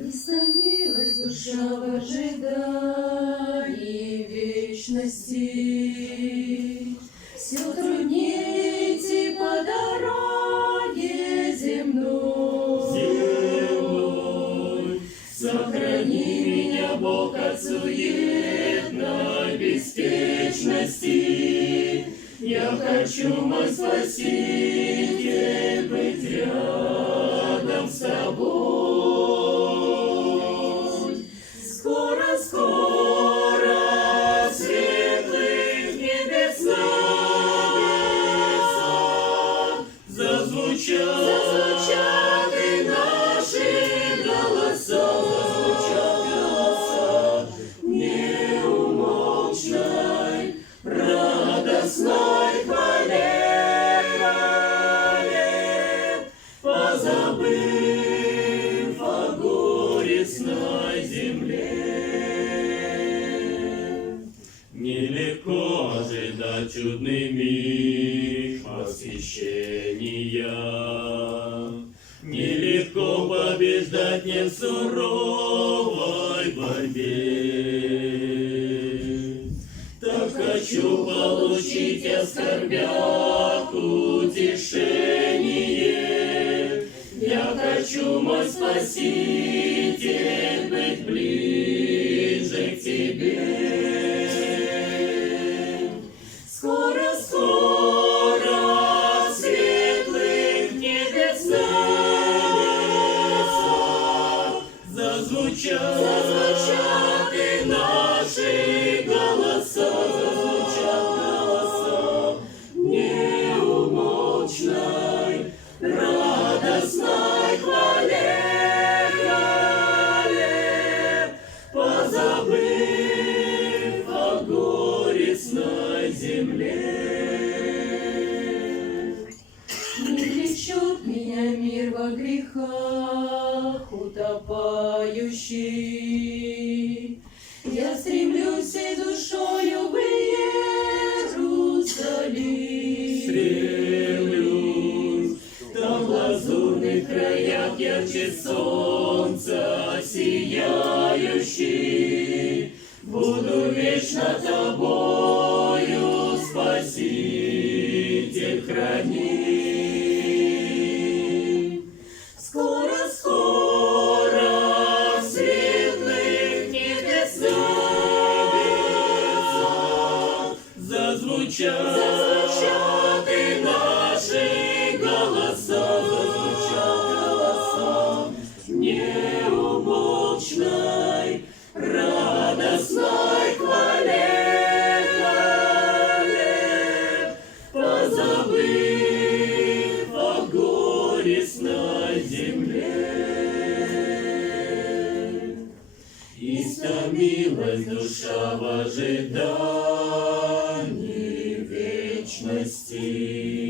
Истомилась душа в ожидании вечности. Все труднее идти по дороге земной. Сохрани меня, Бог, от суетной беспечности. Я хочу, мой Спаситель, быть рядом с тобой. Скоро, скоро в светлых небесах зазвучат и наши голоса, неумолчной, радостной хвале, позабыв о горестной земле. Нелегко ожидать чудный миг восхищения, нелегко побеждать не в суровой борьбе. Так хочу получить я в скорбях утешение. Я хочу, мой Спаситель, быть ближе к тебе. Скоро, скоро в светлых небесах зазвучат и наши голоса, неумолчной, радостной хвале, позабыв о горестной земле. Не влечет меня мир во грехах утопающий. Я стремлюсь всей душою в Иерусалим. Стремлюсь, там в лазурных краях ярче солнца сияющий. Буду вечно тобою, Спаситель, храним. Скоро, скоро в светлых небесах зазвучат и наши голоса, неумолчной, радостной хвале, позабыв о горестной земле. Истомилась душа в ожидании вечности.